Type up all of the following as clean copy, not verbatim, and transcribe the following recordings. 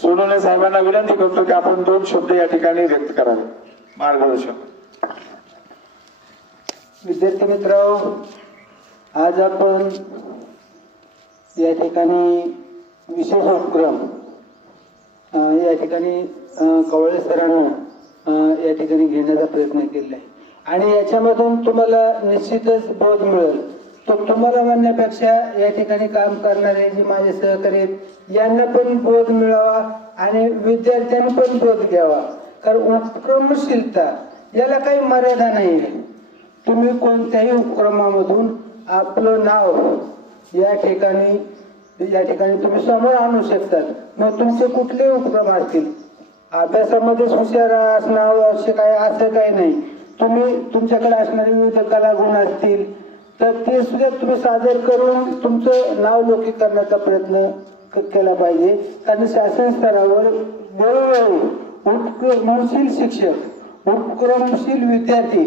सोनवणे साहेबांना विनंती करतो की आपण 2 शब्द या ठिकाणी व्यक्त करावे. मार्गदर्शन. विद्यार्थी मित्रांनो, आज आपण या ठिकाणी विशेष उपक्रम या ठिकाणी कवळे सरांना या ठिकाणी घेण्याचा प्रयत्न केला आहे आणि याच्यामधून तुम्हाला निश्चितच बोध मिळेल. तो तुम्हाला म्हणण्यापेक्षा या ठिकाणी काम करणारे जे माझे सहकारी आहेत यांना पण बोध मिळावा आणि विद्यार्थ्यांनी पण बोध घ्यावा. कारण उपक्रमशीलता याला काही मर्यादा नाही. तुम्ही कोणत्याही उपक्रमामधून आपलं नाव या ठिकाणी तुम्ही समोर आणू शकतात. मग तुमचे कुठलेही उपक्रम असतील, अभ्यासामध्ये हुशार असणं आवश्यक आहे असं काही नाही. तुम्ही तुमच्याकडे असणारे विविध कलागुण असतील तर ते सुद्धा तुम्ही सादर करून तुमचं नाव लौकिक करण्याचा प्रयत्न केला पाहिजे. कारण शासन स्तरावर वेळोवेळी उपक्रमशील शिक्षक, उपक्रमशील विद्यार्थी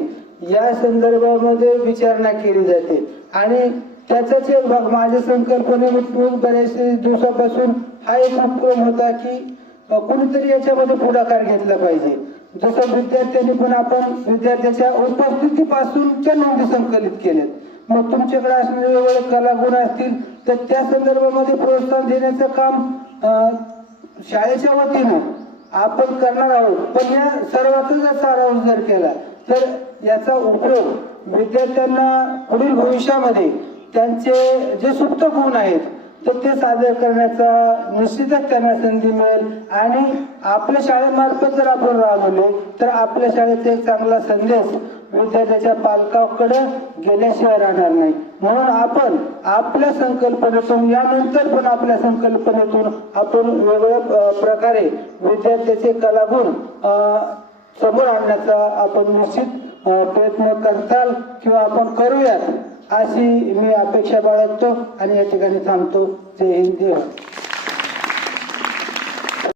या संदर्भामध्ये विचारणा केली जाते आणि त्याचाच एक भाग माझ्या संकल्पनेतून बऱ्याच दिवसापासून हा एक उपक्रम होता की कोणीतरी याच्यामध्ये पुढाकार घेतला पाहिजे. जसं विद्यार्थ्यांनी पण आपण विद्यार्थ्याच्या उपस्थितीपासून त्या नोंदी संकलित केल्यात. मग तुमच्याकडे असणारे वेगवेगळे कलागुण असतील तर त्या संदर्भामध्ये प्रोत्साहन देण्याचं काम शाळेच्या वतीनं आपण करणार आहोत. पण या सर्वांचा जर सारांश जर केला तर याचा उपयोग विद्यार्थ्यांना पुढील भविष्यामध्ये त्यांचे जे सुप्त गुण आहेत तर ते सादर करण्याचा निश्चितच त्यांना संधी मिळेल आणि आपल्या शाळेमार्फत जर आपण राबवले तर आपल्या शाळेचा एक चांगला संदेश विद्यार्थ्याच्या पालकांकडे गेल्याशिवाय राहणार नाही. म्हणून आपण आपल्या संकल्पनेतून यानंतर पण आपल्या संकल्पनेतून आपण वेगवेगळ्या प्रकारे विद्यार्थ्याचे कलागुण समोर आणण्याचा आपण निश्चित प्रयत्न करताल किंवा आपण करूयात अशी मी अपेक्षा बाळगतो आणि या ठिकाणी थांबतो. जय हिंद, जय भारत.